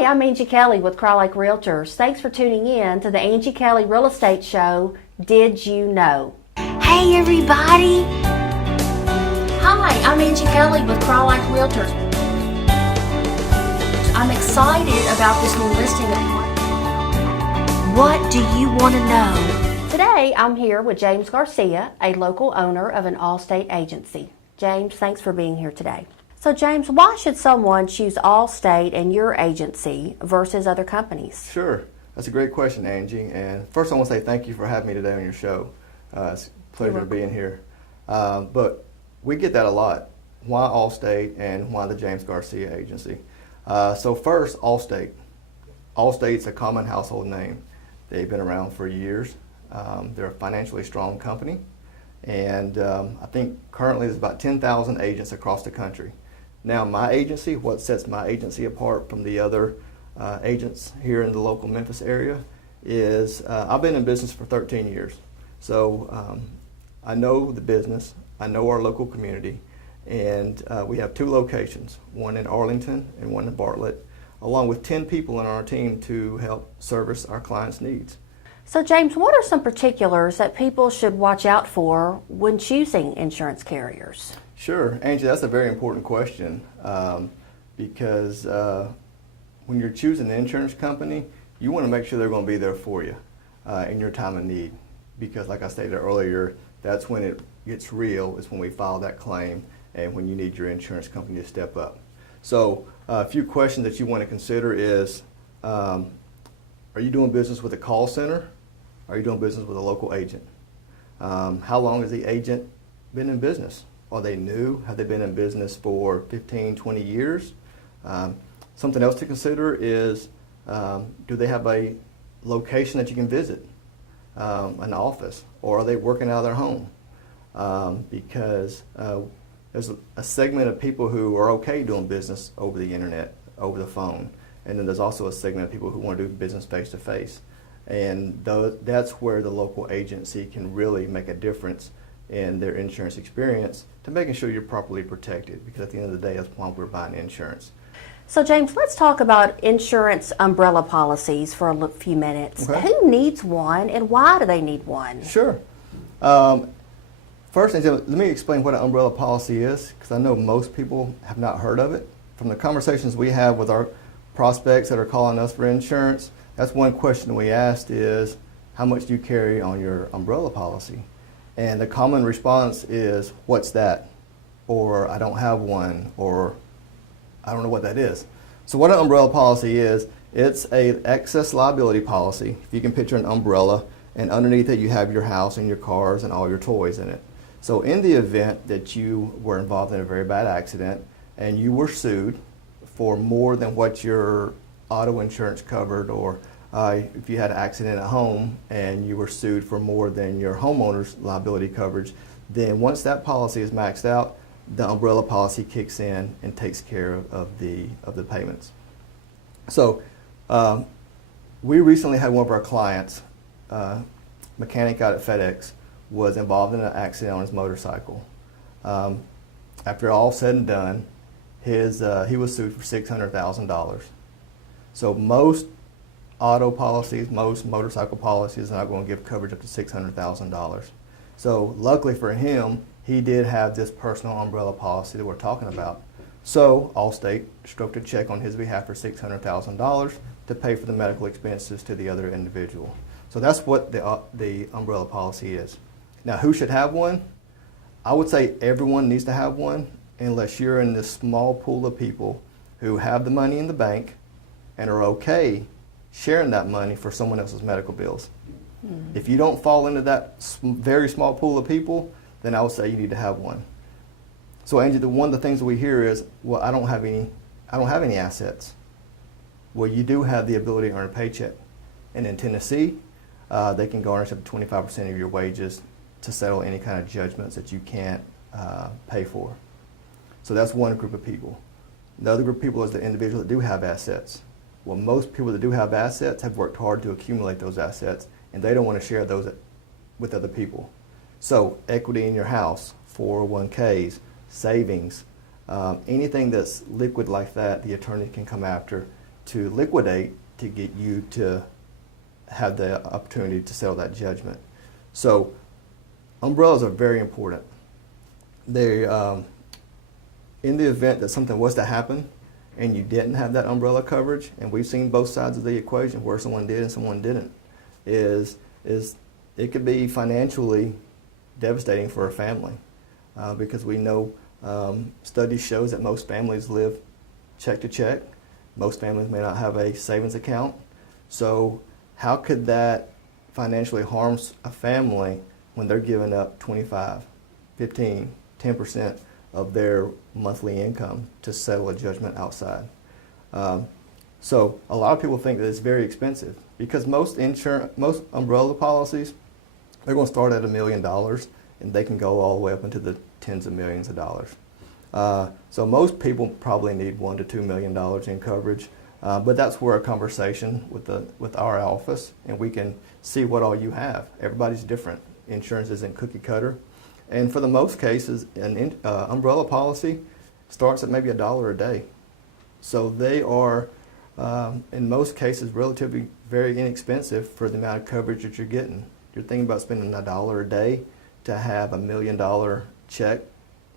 Hi, I'm Angie Kelley with Craw Lake Realtors. Thanks for tuning in to the Angie Kelley Real Estate Show, Did You Know? Hey everybody! Hi, I'm Angie Kelley with Craw Lake Realtors. I'm excited about this new listing. What do you want to know? Today, I'm here with James Garcia, a local owner of an Allstate agency. James, thanks for being here today. So James, why should someone choose Allstate and your agency versus other companies? Sure. That's a great question, Angie. And first I want to say thank you for having me today on your show. It's a pleasure being here. But we get that a lot. Why Allstate and why the James Garcia agency? So first, Allstate. Allstate's a common household name. They've been around for years. They're a financially strong company. And I think currently there's about 10,000 agents across the country. Now, my agency, what sets my agency apart from the other agents here in the local Memphis area is I've been in business for 13 years. So I know the business, I know our local community, and we have 2 locations, one in Arlington and one in Bartlett, along with 10 people on our team to help service our clients' needs. So James, what are some particulars that people should watch out for when choosing insurance carriers? Sure, Angie, that's a very important question because when you're choosing an insurance company, you want to make sure they're going to be there for you in your time of need. Because like I stated earlier, that's when it gets real, is when we file that claim and when you need your insurance company to step up. So a few questions that you want to consider is, are you doing business with a call center? Are you doing business with a local agent? How long has the agent been in business? Are they new? Have they been in business for 15, 20 years? Something else to consider is, do they have a location that you can visit, an office, or are they working out of their home? Because there's a segment of people who are okay doing business over the internet, over the phone, and then there's also a segment of people who want to do business face-to-face. And that's where the local agency can really make a difference in their insurance experience to making sure you're properly protected, because at the end of the day, that's why we're buying insurance. So James, let's talk about insurance umbrella policies for a few minutes. Okay. Who needs one and why do they need one? Sure. First, let me explain what an umbrella policy is, because I know most people have not heard of it. From the conversations we have with our prospects that are calling us for insurance, that's one question we asked is, how much do you carry on your umbrella policy? And the common response is, what's that? Or I don't have one, or I don't know what that is. So what an umbrella policy is, it's an excess liability policy. If you can picture an umbrella, and underneath it you have your house and your cars and all your toys in it. So in the event that you were involved in a very bad accident and you were sued for more than what your auto insurance covered, or if you had an accident at home and you were sued for more than your homeowner's liability coverage, then once that policy is maxed out, the umbrella policy kicks in and takes care of the payments. So we recently had one of our clients, mechanic out at FedEx, was involved in an accident on his motorcycle. After all said and done, he was sued for $600,000. So most auto policies, most motorcycle policies are not going to give coverage up to $600,000. So luckily for him, he did have this personal umbrella policy that we're talking about. So Allstate stroked a check on his behalf for $600,000 to pay for the medical expenses to the other individual. So that's what the umbrella policy is. Now, who should have one? I would say everyone needs to have one, unless you're in this small pool of people who have the money in the bank and are okay sharing that money for someone else's medical bills. If you don't fall into that very small pool of people, then I would say you need to have one. So Angie, one of the things that we hear is, well, I don't have any assets. Well, you do have the ability to earn a paycheck. And in Tennessee, they can garnish up to 25% of your wages to settle any kind of judgments that you can't pay for. So that's one group of people. The other group of people is the individuals that do have assets. Well, most people that do have assets have worked hard to accumulate those assets, and they don't want to share those with other people. So equity in your house, 401ks, savings, anything that's liquid like that, the attorney can come after to liquidate to get you to have the opportunity to settle that judgment. So umbrellas are very important. They, in the event that something was to happen and you didn't have that umbrella coverage, and we've seen both sides of the equation where someone did and someone didn't, is it could be financially devastating for a family because we know studies shows that most families live check to check. Most families may not have a savings account. So how could that financially harm a family when they're giving up 25, 15, 10% of their monthly income to settle a judgment outside? So a lot of people think that it's very expensive because most umbrella policies, they're going to start at $1 million and they can go all the way up into the tens of millions of dollars. So most people probably need $1 to $2 million in coverage, but that's where a conversation with our office, and we can see what all you have. Everybody's different. Insurance isn't cookie cutter, and for the most cases, an umbrella policy starts at maybe $1 a day. So they are, in most cases, relatively very inexpensive for the amount of coverage that you're getting. You're thinking about spending $1 a day to have $1 million check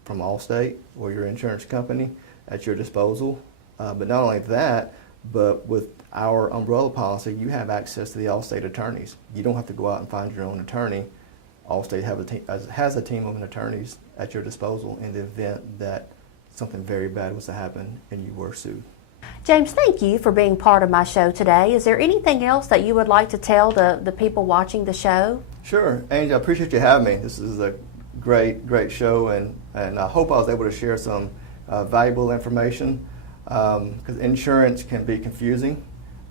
from Allstate or your insurance company at your disposal. But not only that, but with our umbrella policy, you have access to the Allstate attorneys. You don't have to go out and find your own attorney. Allstate has a team of attorneys at your disposal in the event that something very bad was to happen and you were sued. James, thank you for being part of my show today. Is there anything else that you would like to tell the people watching the show? Sure. Angie, I appreciate you having me. This is a great show, and I hope I was able to share some valuable information because insurance can be confusing,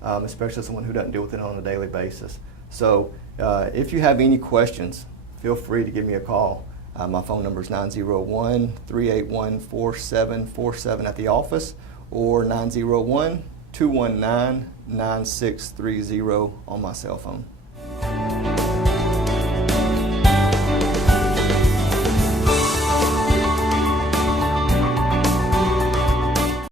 especially someone who doesn't deal with it on a daily basis. So if you have any questions, feel free to give me a call. My phone number is 901-381-4747 at the office, or 901-219-9630 on my cell phone.